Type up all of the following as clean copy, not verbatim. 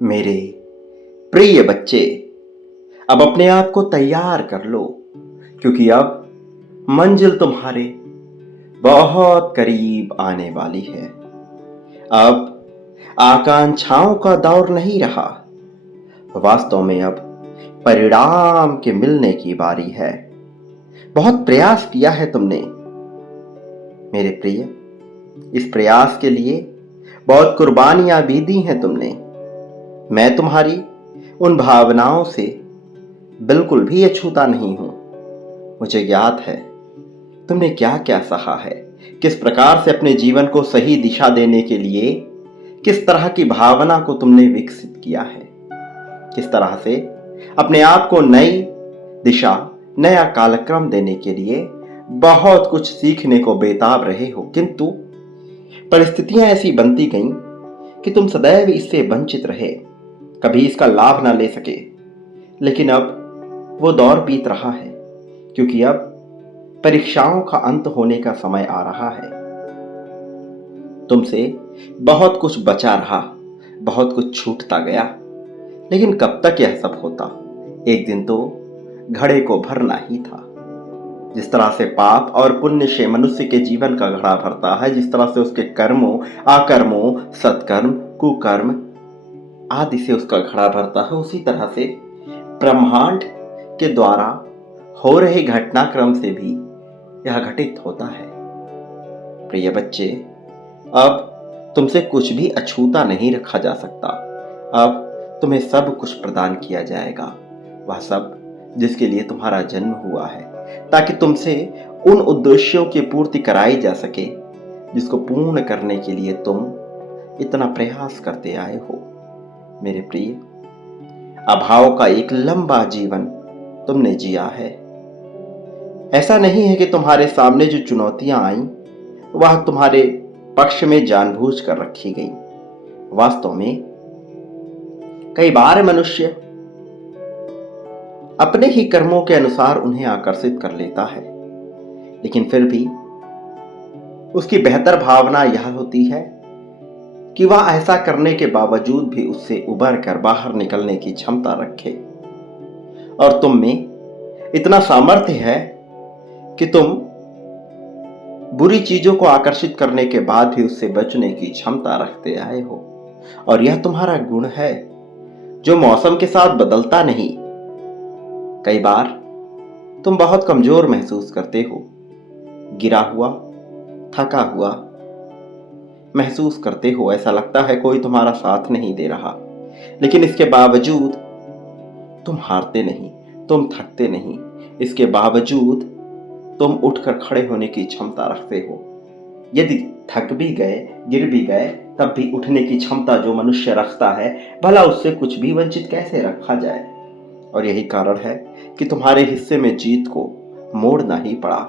मेरे प्रिय बच्चे, अब अपने आप को तैयार कर लो, क्योंकि अब मंजिल तुम्हारे बहुत करीब आने वाली है। अब आकांक्षाओं का दौर नहीं रहा, वास्तव में अब परिणाम के मिलने की बारी है। बहुत प्रयास किया है तुमने मेरे प्रिय, इस प्रयास के लिए बहुत कुर्बानियां भी दी हैं तुमने। मैं तुम्हारी उन भावनाओं से बिल्कुल भी अछूता नहीं हूं। मुझे ज्ञात है तुमने क्या क्या सहा है, किस प्रकार से अपने जीवन को सही दिशा देने के लिए किस तरह की भावना को तुमने विकसित किया है, किस तरह से अपने आप को नई दिशा, नया कालक्रम देने के लिए बहुत कुछ सीखने को बेताब रहे हो। किंतु परिस्थितियां ऐसी बनती गईं कि तुम सदैव इससे वंचित रहे, कभी इसका लाभ ना ले सके। लेकिन अब वो दौर बीत रहा है, क्योंकि अब परीक्षाओं का अंत होने का समय आ रहा है। तुमसे बहुत कुछ बचा रहा, बहुत कुछ छूटता गया, लेकिन कब तक यह सब होता? एक दिन तो घड़े को भरना ही था। जिस तरह से पाप और पुण्य से मनुष्य के जीवन का घड़ा भरता है, जिस तरह से उसके कर्मों, आकर्मों, सत्कर्म, कुकर्म आदि से उसका घड़ा भरता है, उसी तरह से ब्रह्मांड के द्वारा हो रहे घटनाक्रम से भी यह घटित होता है। प्रिय बच्चे, अब तुमसे कुछ भी अछूता नहीं रखा जा सकता। अब तुम्हें सब कुछ प्रदान किया जाएगा, वह सब जिसके लिए तुम्हारा जन्म हुआ है, ताकि तुमसे उन उद्देश्यों की पूर्ति कराई जा सके जिसको पूर्ण करने के लिए तुम इतना प्रयास करते आए हो। मेरे प्रिय, अभाव का एक लंबा जीवन तुमने जिया है। ऐसा नहीं है कि तुम्हारे सामने जो चुनौतियां आईं वह तुम्हारे पक्ष में जानबूझ कर रखी गई। वास्तव में कई बार मनुष्य अपने ही कर्मों के अनुसार उन्हें आकर्षित कर लेता है, लेकिन फिर भी उसकी बेहतर भावना यह होती है कि वह ऐसा करने के बावजूद भी उससे उबर कर बाहर निकलने की क्षमता रखे। और तुम में इतना सामर्थ्य है कि तुम बुरी चीजों को आकर्षित करने के बाद भी उससे बचने की क्षमता रखते आए हो। और यह तुम्हारा गुण है जो मौसम के साथ बदलता नहीं। कई बार तुम बहुत कमजोर महसूस करते हो, गिरा हुआ, थका हुआ महसूस करते हो। ऐसा लगता है कोई तुम्हारा साथ नहीं दे रहा, लेकिन इसके बावजूद तुम हारते नहीं, तुम थकते नहीं। इसके बावजूद तुम उठकर खड़े होने की क्षमता रखते हो। यदि थक भी गए, गिर भी गए, तब भी उठने की क्षमता जो मनुष्य रखता है, भला उससे कुछ भी वंचित कैसे रखा जाए। और यही कारण है कि तुम्हारे हिस्से में जीत को मोड़ना ही पड़ा।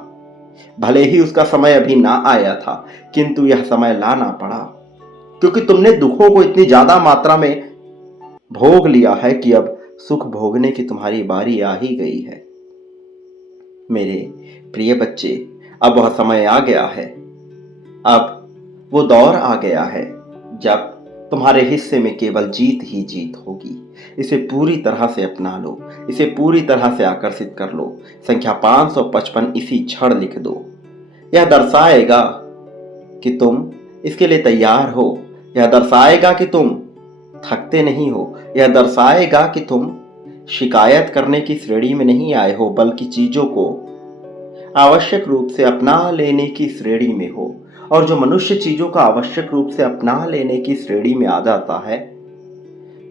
भले ही उसका समय अभी ना आया था, किंतु यह समय लाना पड़ा, क्योंकि तुमने दुखों को इतनी ज्यादा मात्रा में भोग लिया है कि अब सुख भोगने की तुम्हारी बारी आ ही गई है। मेरे प्रिय बच्चे, अब वह समय आ गया है, अब वो दौर आ गया है जब तुम्हारे हिस्से में केवल जीत ही जीत होगी। इसे पूरी तरह से अपना लो, इसे पूरी तरह से आकर्षित कर लो। संख्या 555 इसी क्षण लिख दो। यह दर्शाएगा कि तुम इसके लिए तैयार हो, यह दर्शाएगा कि तुम थकते नहीं हो, यह दर्शाएगा कि तुम शिकायत करने की श्रेणी में नहीं आए हो, बल्कि चीजों को आवश्यक रूप से अपना लेने की श्रेणी में हो। और जो मनुष्य चीजों का आवश्यक रूप से अपना लेने की श्रेणी में आ जाता है,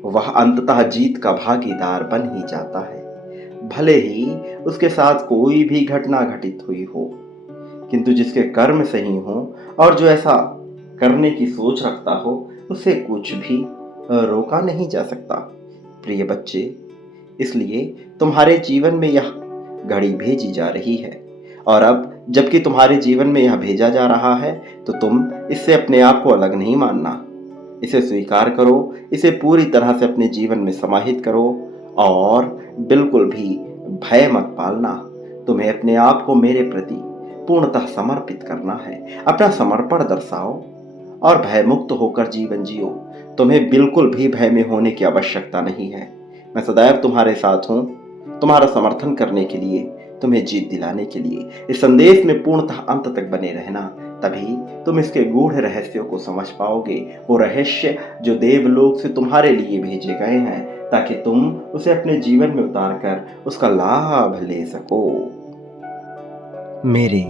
वह अंततः जीत का भागीदार बन ही जाता है, भले ही उसके साथ कोई भी घटना घटित हुई हो। किंतु जिसके कर्म सही हो और जो ऐसा करने की सोच रखता हो, उसे कुछ भी रोका नहीं जा सकता। प्रिय बच्चे, इसलिए तुम्हारे जीवन में यह घड़ी भेजी जा रही है, और अब जबकि तुम्हारे जीवन में यह भेजा जा रहा है, तो तुम इससे अपने आप को अलग नहीं मानना। इसे स्वीकार करो, इसे पूरी तरह से अपने जीवन में समाहित करो, और बिल्कुल भी भय मत पालना। तुम्हें अपने आप को मेरे प्रति पूर्णतः समर्पित करना है। अपना समर्पण दर्शाओ और भयमुक्त होकर जीवन जियो। तुम्हें बिल्कुल भी भय में होने की आवश्यकता नहीं है। मैं सदैव तुम्हारे साथ हूं, तुम्हारा समर्थन करने के लिए, तुम्हें जीत दिलाने के लिए। इस संदेश में पूर्णतः अंत तक बने रहना, तभी तुम इसके गूढ़ रहस्यों को समझ पाओगे। वो रहस्य जो देवलोक से तुम्हारे लिए भेजे गए हैं, ताकि तुम उसे अपने जीवन में उतारकर उसका लाभ ले सको। मेरे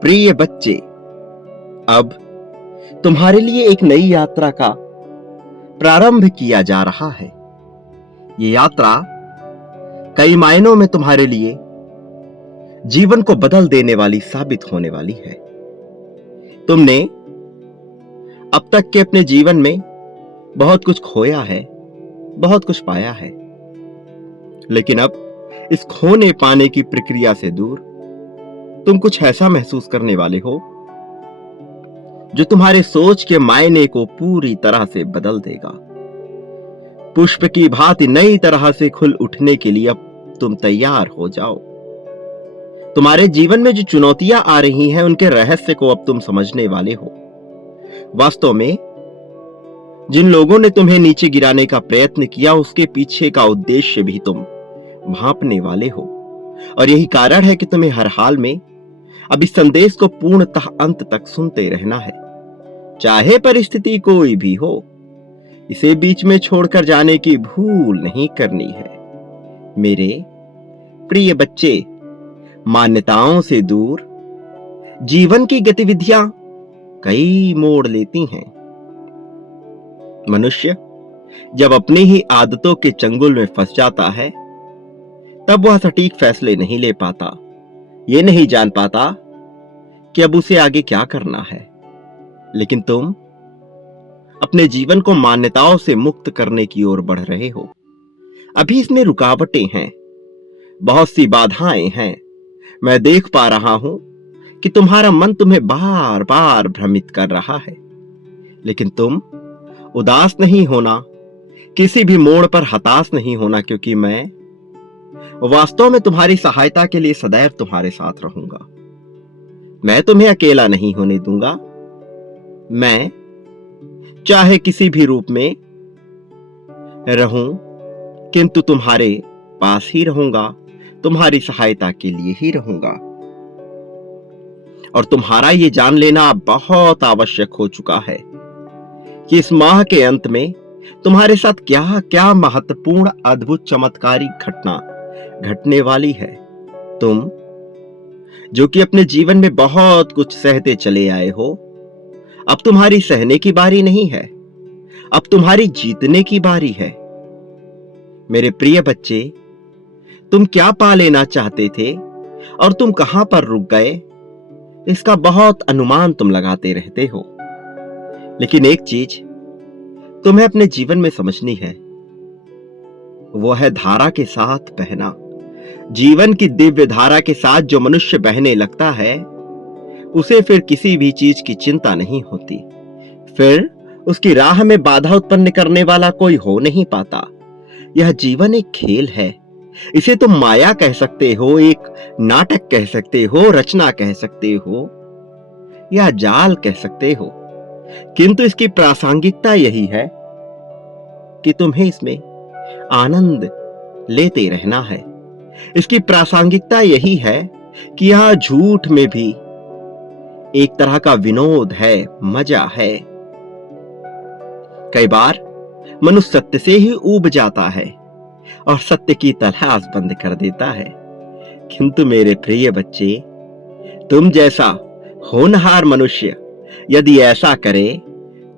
प्रिय बच्चे, अब तुम्हारे लिए एक नई यात्रा का प्रारंभ किया जा रहा है। ये यात्रा कई मायनों में तुम्हारे लिए जीवन को बदल देने वाली साबित होने वाली है। तुमने अब तक के अपने जीवन में बहुत कुछ खोया है, बहुत कुछ पाया है, लेकिन अब इस खोने पाने की प्रक्रिया से दूर तुम कुछ ऐसा महसूस करने वाले हो जो तुम्हारे सोच के मायने को पूरी तरह से बदल देगा। पुष्प की भांति नई तरह से खुल उठने के लिए अब तुम तैयार हो जाओ। तुम्हारे जीवन में जो चुनौतियां आ रही हैं, उनके रहस्य को अब तुम समझने वाले हो। वास्तव में जिन लोगों ने तुम्हें नीचे गिराने का प्रयत्न किया, उसके पीछे का उद्देश्य भी तुम भांपने वाले हो। और यही कारण है कि तुम्हें हर हाल में अब इस संदेश को पूर्णतः अंत तक सुनते रहना है, चाहे परिस्थिति कोई भी हो। इसे बीच में छोड़कर जाने की भूल नहीं करनी है। मेरे प्रिय बच्चे, मान्यताओं से दूर जीवन की गतिविधियां कई मोड़ लेती हैं। मनुष्य जब अपनी ही आदतों के चंगुल में फंस जाता है, तब वह सटीक फैसले नहीं ले पाता, यह नहीं जान पाता कि अब उसे आगे क्या करना है। लेकिन तुम अपने जीवन को मान्यताओं से मुक्त करने की ओर बढ़ रहे हो। अभी इसमें रुकावटें हैं, बहुत सी बाधाएं हैं। मैं देख पा रहा हूं कि तुम्हारा मन तुम्हें बार बार भ्रमित कर रहा है, लेकिन तुम उदास नहीं होना, किसी भी मोड़ पर हताश नहीं होना, क्योंकि मैं वास्तव में तुम्हारी सहायता के लिए सदैव तुम्हारे साथ रहूंगा। मैं तुम्हें अकेला नहीं होने दूंगा। मैं चाहे किसी भी रूप में रहूं, किंतु तुम्हारे पास ही रहूंगा, तुम्हारी सहायता के लिए ही रहूंगा। और तुम्हारा ये जान लेना बहुत आवश्यक हो चुका है कि इस माह के अंत में तुम्हारे साथ क्या क्या महत्वपूर्ण, अद्भुत, चमत्कारिक घटना घटने वाली है। तुम जो कि अपने जीवन में बहुत कुछ सहते चले आए हो, अब तुम्हारी सहने की बारी नहीं है, अब तुम्हारी जीतने की बारी है। मेरे प्रिय बच्चे, तुम क्या पा लेना चाहते थे और तुम कहां पर रुक गए, इसका बहुत अनुमान तुम लगाते रहते हो। लेकिन एक चीज तुम्हें अपने जीवन में समझनी है, वो है धारा के साथ बहना। जीवन की दिव्य धारा के साथ जो मनुष्य बहने लगता है, उसे फिर किसी भी चीज की चिंता नहीं होती। फिर उसकी राह में बाधा उत्पन्न करने वाला कोई हो नहीं पाता। यह जीवन एक खेल है। इसे तुम माया कह सकते हो, एक नाटक कह सकते हो, रचना कह सकते हो, या जाल कह सकते हो, किंतु इसकी प्रासंगिकता यही है कि तुम्हें इसमें आनंद लेते रहना है। इसकी प्रासंगिकता यही है कि यह झूठ में भी एक तरह का विनोद है, मजा है। कई बार मनुष्य सत्य से ही ऊब जाता है और सत्य की तलाश बंद कर देता है। किंतु मेरे प्रिय बच्चे, तुम जैसा होनहार मनुष्य यदि ऐसा करे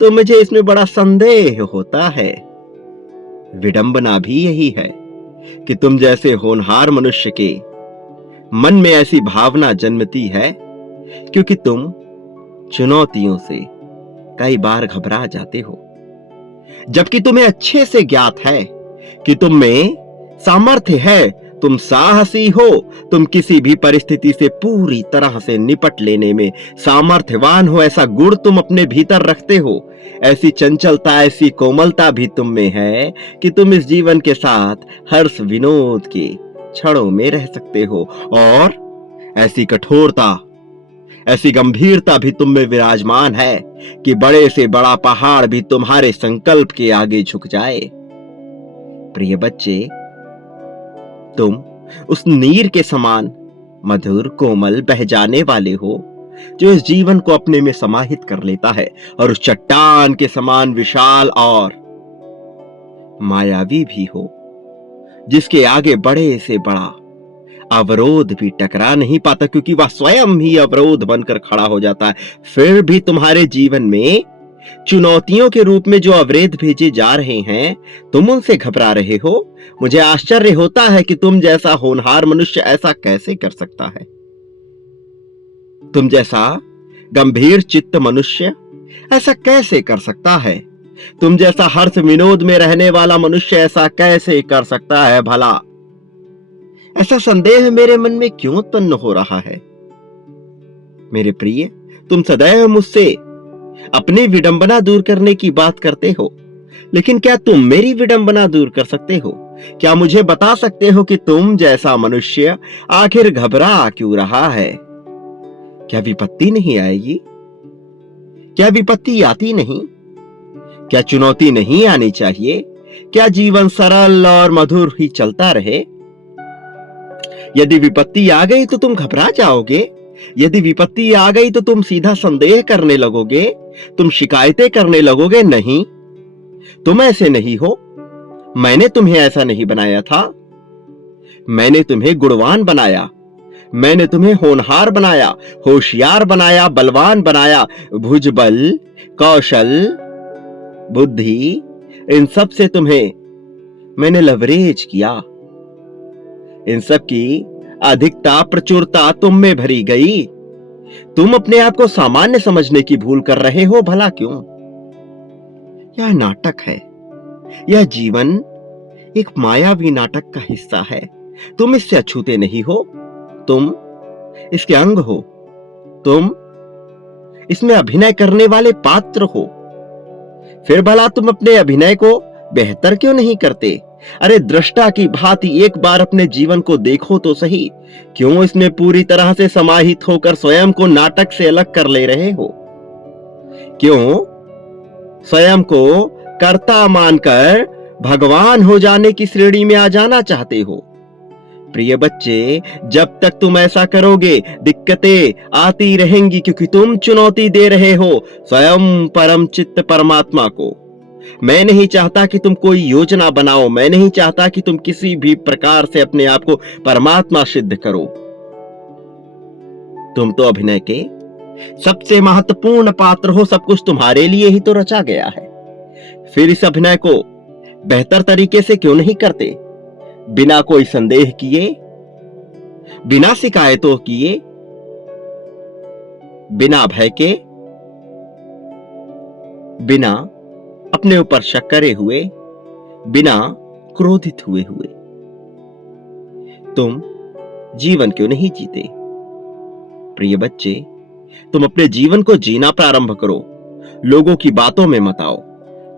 तो मुझे इसमें बड़ा संदेह होता है। विडंबना भी यही है कि तुम जैसे होनहार मनुष्य के मन में ऐसी भावना जन्मती है क्योंकि तुम चुनौतियों से कई बार घबरा जाते हो, जबकि तुम्हें अच्छे से ज्ञात है कि तुम में सामर्थ्य है, तुम साहसी हो, तुम किसी भी परिस्थिति से पूरी तरह से निपट लेने में सामर्थ्यवान हो। ऐसा गुण तुम अपने भीतर रखते हो, ऐसी चंचलता, ऐसी कोमलता भी तुम में है कि तुम इस जीवन के साथ हर्ष विनोद के क्षणों में रह सकते हो। और ऐसी कठोरता, ऐसी गंभीरता भी तुम में विराजमान है कि बड़े से बड़ा पहाड़ भी तुम्हारे संकल्प के आगे झुक जाए। प्रिय बच्चे, तुम उस नीर के समान मधुर, कोमल, बह जाने वाले हो जो इस जीवन को अपने में समाहित कर लेता है, और उस चट्टान के समान विशाल और मायावी भी हो जिसके आगे बड़े से बड़ा अवरोध भी टकरा नहीं पाता, क्योंकि वह स्वयं ही अवरोध बनकर खड़ा हो जाता है। फिर भी तुम्हारे जीवन में चुनौतियों के रूप में जो अवरोध भेजे जा रहे हैं, तुम उनसे घबरा रहे हो। मुझे आश्चर्य होता है कि तुम जैसा होनहार मनुष्य ऐसा कैसे कर सकता है। तुम जैसा गंभीर चित्त मनुष्य ऐसा कैसे कर सकता है। तुम जैसा हर्ष विनोद में रहने वाला मनुष्य ऐसा कैसे कर सकता है भला। ऐसा संदेह मेरे मन में क्यों उत्पन्न हो रहा है। मेरे प्रिय, तुम सदैव मुझसे अपनी विडंबना दूर करने की बात करते हो, लेकिन क्या तुम मेरी विडंबना दूर कर सकते हो? क्या मुझे बता सकते हो कि तुम जैसा मनुष्य आखिर घबरा क्यों रहा है? क्या विपत्ति नहीं आएगी? क्या विपत्ति आती नहीं? क्या चुनौती नहीं आनी चाहिए? क्या जीवन सरल और मधुर ही चलता रहे? यदि विपत्ति आ गई तो तुम घबरा जाओगे। यदि विपत्ति आ गई तो तुम सीधा संदेह करने लगोगे, तुम शिकायतें करने लगोगे। नहीं, तुम ऐसे नहीं हो। मैंने तुम्हें ऐसा नहीं बनाया था। मैंने तुम्हें गुणवान बनाया, मैंने तुम्हें होनहार बनाया, होशियार बनाया, बलवान बनाया। भुजबल, कौशल, बुद्धि, इन सब से तुम्हें मैंने लवरेज किया। इन सब की अधिकता, प्रचुरता तुम में भरी गई। तुम अपने आप को सामान्य समझने की भूल कर रहे हो। भला क्यों? यह नाटक है। यह जीवन एक मायावी नाटक का हिस्सा है। तुम इससे अछूते नहीं हो। तुम इसके अंग हो। तुम इसमें अभिनय करने वाले पात्र हो। फिर भला तुम अपने अभिनय को बेहतर क्यों नहीं करते? अरे दृष्टा की भांति एक बार अपने जीवन को देखो तो सही। क्यों इसमें पूरी तरह से समाहित होकर स्वयं को नाटक से अलग कर ले रहे हो? क्यों स्वयं को कर्ता मानकर भगवान हो जाने की श्रेणी में आ जाना चाहते हो? प्रिय बच्चे, जब तक तुम ऐसा करोगे दिक्कतें आती रहेंगी, क्योंकि तुम चुनौती दे रहे हो स्वयं परम चित्त परमात्मा को। मैं नहीं चाहता कि तुम कोई योजना बनाओ। मैं नहीं चाहता कि तुम किसी भी प्रकार से अपने आप को परमात्मा सिद्ध करो। तुम तो अभिनय के सबसे महत्वपूर्ण पात्र हो। सब कुछ तुम्हारे लिए ही तो रचा गया है। फिर इस अभिनय को बेहतर तरीके से क्यों नहीं करते? बिना कोई संदेह किए, बिना शिकायतों किए, बिना भय के, बिना अपने ऊपर शक करे हुए, बिना क्रोधित हुए तुम जीवन क्यों नहीं जीते? प्रिय बच्चे, तुम अपने जीवन को जीना प्रारंभ करो। लोगों की बातों में मत आओ।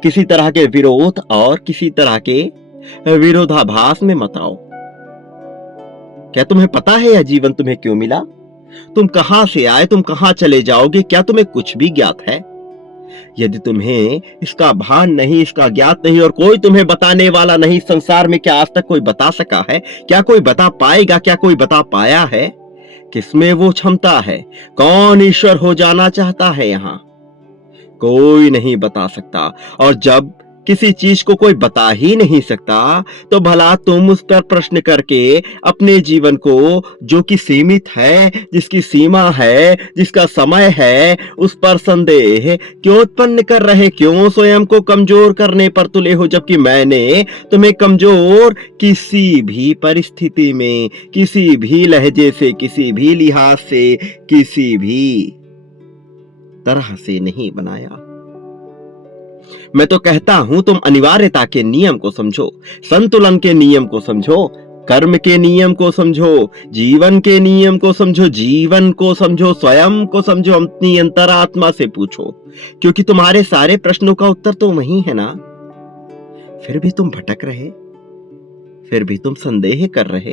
किसी तरह के विरोध और किसी तरह के विरोधाभास में मत आओ। क्या तुम्हें पता है यह जीवन तुम्हें क्यों मिला? तुम कहां से आए, तुम कहां चले जाओगे, क्या तुम्हें कुछ भी ज्ञात है? यदि तुम्हें इसका भान नहीं, इसका ज्ञात नहीं, और कोई तुम्हें बताने वाला नहीं संसार में, क्या आज तक कोई बता सका है? क्या कोई बता पाएगा? क्या कोई बता पाया है? किसमें वो क्षमता है? कौन ईश्वर हो जाना चाहता है? यहां कोई नहीं बता सकता। और जब किसी चीज को कोई बता ही नहीं सकता, तो भला तुम उस पर प्रश्न करके अपने जीवन को, जो कि सीमित है, जिसकी सीमा है, जिसका समय है, उस पर संदेह क्यों उत्पन्न कर रहे? क्यों स्वयं को कमजोर करने पर तुले हो? जबकि मैंने तुम्हें कमजोर किसी भी परिस्थिति में, किसी भी लहजे से, किसी भी लिहाज से, किसी भी तरह से नहीं बनाया। मैं तो कहता हूं तुम अनिवार्यता के नियम को समझो, संतुलन के नियम को समझो, कर्म के नियम को समझो, जीवन के नियम को समझो, जीवन को समझो, स्वयं को समझो, अपनी अंतरात्मा से पूछो, क्योंकि तुम्हारे सारे प्रश्नों का उत्तर तो वही है ना। फिर भी तुम भटक रहे, फिर भी तुम संदेह कर रहे।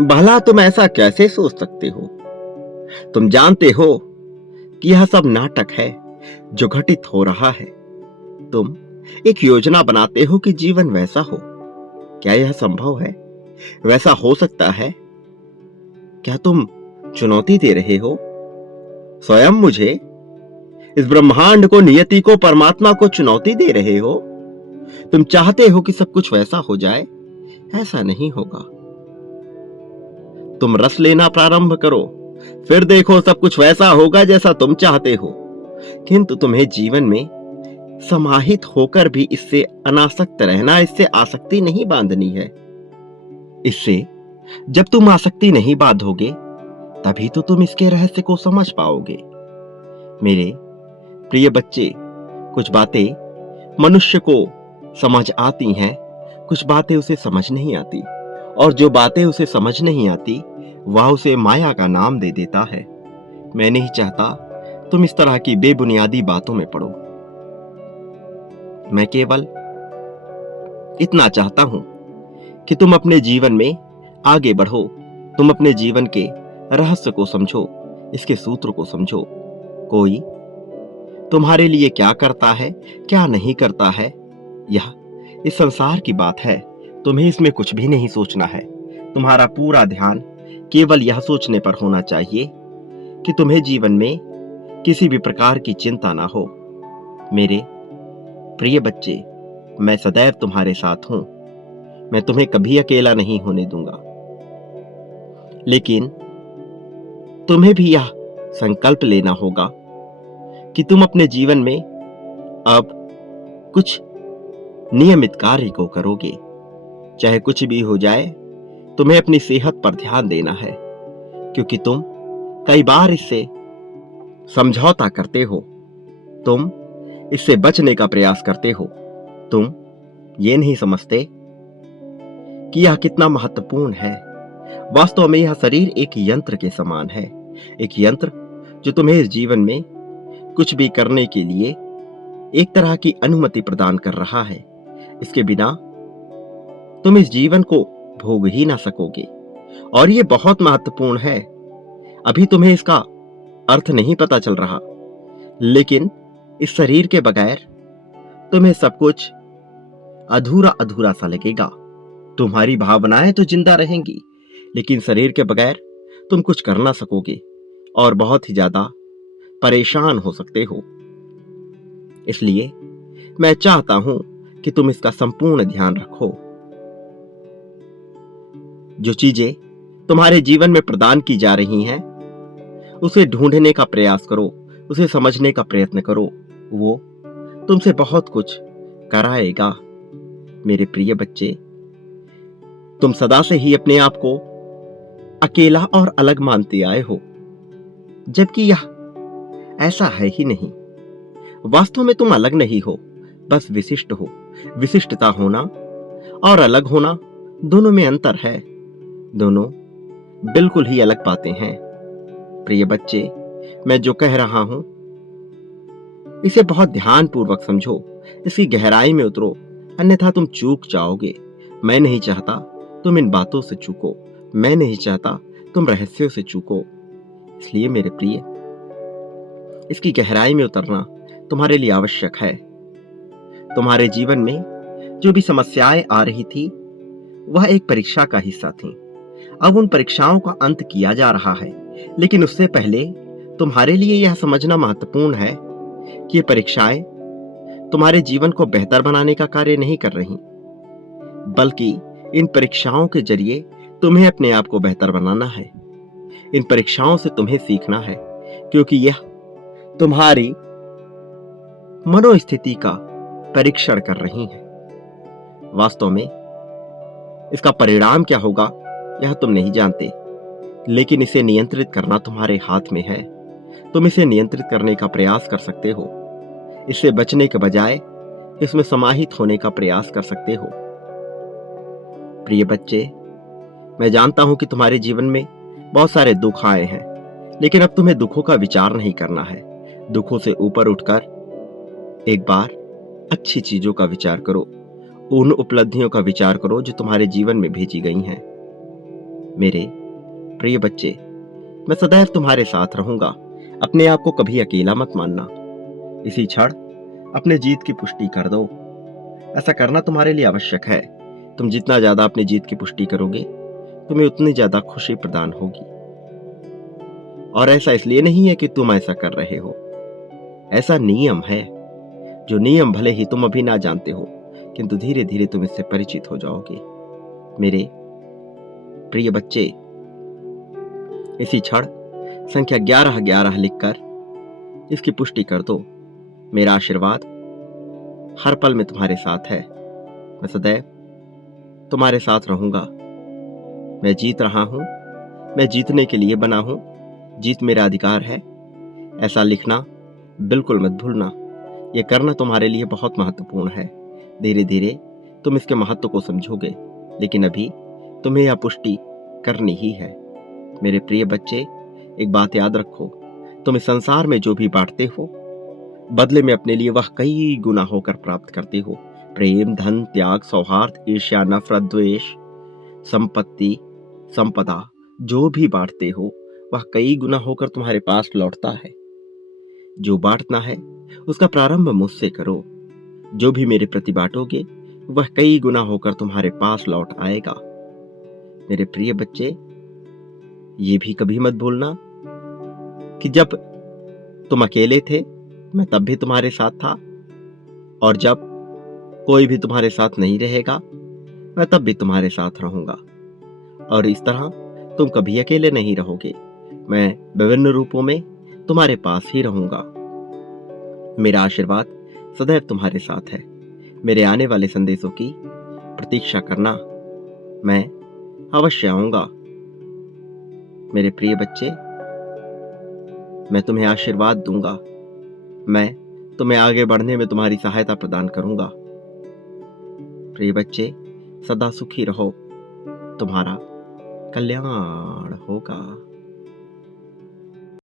भला तुम ऐसा कैसे सोच सकते हो? तुम जानते हो कि यह सब नाटक है जो घटित हो रहा है। तुम एक योजना बनाते हो कि जीवन वैसा हो। क्या यह संभव है? वैसा हो सकता है? क्या तुम चुनौती दे रहे हो स्वयं मुझे, इस ब्रह्मांड को, नियति को, परमात्मा को चुनौती दे रहे हो? तुम चाहते हो कि सब कुछ वैसा हो जाए। ऐसा नहीं होगा। तुम रस लेना प्रारंभ करो, फिर देखो सब कुछ वैसा होगा जैसा तुम चाहते हो। किंतु तुम्हें जीवन में समाहित होकर भी इससे अनासक्त रहना, इससे आसक्ति नहीं बांधनी है। इससे जब तुम आसक्ति नहीं बांधोगे तभी तो तुम इसके रहस्य को समझ पाओगे। मेरे प्रिय बच्चे, कुछ बातें मनुष्य को समझ आती हैं, कुछ बातें उसे समझ नहीं आती, और जो बातें उसे समझ नहीं आती वह उसे माया का नाम दे देता है। मैं नहीं चाहता तुम इस तरह की बेबुनियादी बातों में पड़ो। मैं केवल इतना चाहता हूं कि तुम अपने जीवन में आगे बढ़ो, तुम अपने जीवन के रहस्य को समझो, इसके सूत्र को समझो। कोई तुम्हारे लिए क्या करता है, क्या नहीं करता है, यह इस संसार की बात है। तुम्हें इसमें कुछ भी नहीं सोचना है। तुम्हारा पूरा ध्यान केवल यह सोचने पर होना चाहिए कि तुम्हें जीवन में किसी भी प्रकार की चिंता ना हो। मेरे प्रिय बच्चे, मैं सदैव तुम्हारे साथ हूं। मैं तुम्हें कभी अकेला नहीं होने दूंगा। लेकिन तुम्हें भी यह संकल्प लेना होगा कि तुम अपने जीवन में अब कुछ नियमित कार्य को करोगे। चाहे कुछ भी हो जाए, तुम्हें अपनी सेहत पर ध्यान देना है, क्योंकि तुम कई बार इससे समझौता करते हो, तुम इससे बचने का प्रयास करते हो। तुम ये नहीं समझते कि यह कितना महत्वपूर्ण है। वास्तव में यह शरीर एक यंत्र के समान है, एक यंत्र जो तुम्हें इस जीवन में कुछ भी करने के लिए एक तरह की अनुमति प्रदान कर रहा है। इसके बिना तुम इस जीवन को भोग ही ना सकोगे। और यह बहुत महत्वपूर्ण है। अभी तुम्हें इसका अर्थ नहीं पता चल रहा, लेकिन इस शरीर के बगैर तुम्हें सब कुछ अधूरा अधूरा सा लगेगा। तुम्हारी भावनाएं तो जिंदा रहेंगी, लेकिन शरीर के बगैर तुम कुछ कर ना सकोगे और बहुत ही ज्यादा परेशान हो सकते हो। इसलिए मैं चाहता हूं कि तुम इसका संपूर्ण ध्यान रखो। जो चीजें तुम्हारे जीवन में प्रदान की जा रही हैं, उसे ढूंढने का प्रयास करो, उसे समझने का प्रयत्न करो। वो तुमसे बहुत कुछ कराएगा। मेरे प्रिय बच्चे, तुम सदा से ही अपने आप को अकेला और अलग मानते आए हो, जबकि यह ऐसा है ही नहीं। वास्तव में तुम अलग नहीं हो, बस विशिष्ट हो। विशिष्टता होना और अलग होना, दोनों में अंतर है। दोनों बिल्कुल ही अलग बातें हैं। प्रिय बच्चे, मैं जो कह रहा हूं इसे बहुत ध्यानपूर्वक समझो, इसकी गहराई में उतरो, अन्यथा तुम चूक जाओगे। मैं नहीं चाहता तुम इन बातों से चूको, मैं नहीं चाहता तुम रहस्यों से चूको। इसलिए मेरे प्रिय, इसकी गहराई में उतरना तुम्हारे लिए आवश्यक है। तुम्हारे जीवन में जो भी समस्याएं आ रही थी वह एक परीक्षा का हिस्सा थी। अब उन परीक्षाओं का अंत किया जा रहा है, लेकिन उससे पहले तुम्हारे लिए यह समझना महत्वपूर्ण है कि ये परीक्षाएं तुम्हारे जीवन को बेहतर बनाने का कार्य नहीं कर रही, बल्कि इन परीक्षाओं के जरिए तुम्हें अपने आप को बेहतर बनाना है। इन परीक्षाओं से तुम्हें सीखना है, क्योंकि यह तुम्हारी मनोस्थिति का परीक्षण कर रही है। वास्तव में इसका परिणाम क्या होगा यह तुम नहीं जानते, लेकिन इसे नियंत्रित करना तुम्हारे हाथ में है। तुम इसे नियंत्रित करने का प्रयास कर सकते हो। इससे बचने के बजाय इसमें समाहित होने का प्रयास कर सकते हो। प्रिय बच्चे, मैं जानता हूं कि तुम्हारे जीवन में बहुत सारे दुख आए हैं, लेकिन अब तुम्हें दुखों का विचार नहीं करना है। दुखों से ऊपर उठकर एक बार अच्छी चीजों का विचार करो, उन उपलब्धियों का विचार करो जो तुम्हारे जीवन में भेजी गई हैं। मेरे प्रिय बच्चे, मैं सदैव तुम्हारे साथ रहूंगा। अपने आप को कभी अकेला मत मानना। इसी क्षण अपने जीत की पुष्टि कर दो। ऐसा करना तुम्हारे लिए आवश्यक है। तुम जितना ज्यादा अपनी जीत की पुष्टि करोगे, तुम्हें उतनी ज्यादा खुशी प्रदान होगी। और ऐसा इसलिए नहीं है कि तुम ऐसा कर रहे हो, ऐसा नियम है। जो नियम भले ही तुम अभी ना जानते हो, किंतु धीरे धीरे तुम इससे परिचित हो जाओगे। मेरे प्रिय बच्चे, इसी क्षण संख्या 1111 लिखकर इसकी पुष्टि कर दो। मेरा आशीर्वाद हर पल में तुम्हारे साथ है। मैं सदैव तुम्हारे साथ रहूंगा। मैं जीत रहा हूं। मैं जीतने के लिए बना हूं। जीत मेरा अधिकार है। ऐसा लिखना बिल्कुल मत भूलना। यह करना तुम्हारे लिए बहुत महत्वपूर्ण है। धीरे धीरे तुम इसके महत्व को समझोगे, लेकिन अभी तुम्हें यह पुष्टि करनी ही है। मेरे प्रिय बच्चे, एक बात याद रखो, तुम इस संसार में जो भी बांटते हो, बदले में अपने लिए वह कई गुना होकर प्राप्त करते हो। प्रेम, धन, त्याग, सौहार्द, ईर्ष्या, नफरत, द्वेष, संपत्ति, संपदा, जो भी बांटते हो वह कई गुना होकर तुम्हारे पास लौटता है। जो बांटना है उसका प्रारंभ मुझसे करो। जो भी मेरे प्रति बांटोगे वह कई गुना होकर तुम्हारे पास लौट आएगा। मेरे प्रिय बच्चे, ये भी कभी मत भूलना कि जब तुम अकेले थे, मैं तब भी तुम्हारे साथ था, और जब कोई भी तुम्हारे साथ नहीं रहेगा, मैं तब भी तुम्हारे साथ रहूंगा। और इस तरह तुम कभी अकेले नहीं रहोगे। मैं विभिन्न रूपों में तुम्हारे पास ही रहूंगा। मेरा आशीर्वाद सदैव तुम्हारे साथ है। मेरे आने वाले संदेशों की प्रतीक्षा करना। मैं अवश्य आऊंगा। मेरे प्रिय बच्चे, मैं तुम्हें आशीर्वाद दूंगा। मैं तुम्हें आगे बढ़ने में तुम्हारी सहायता प्रदान करूंगा। प्रिय बच्चे, सदा सुखी रहो। तुम्हारा कल्याण होगा।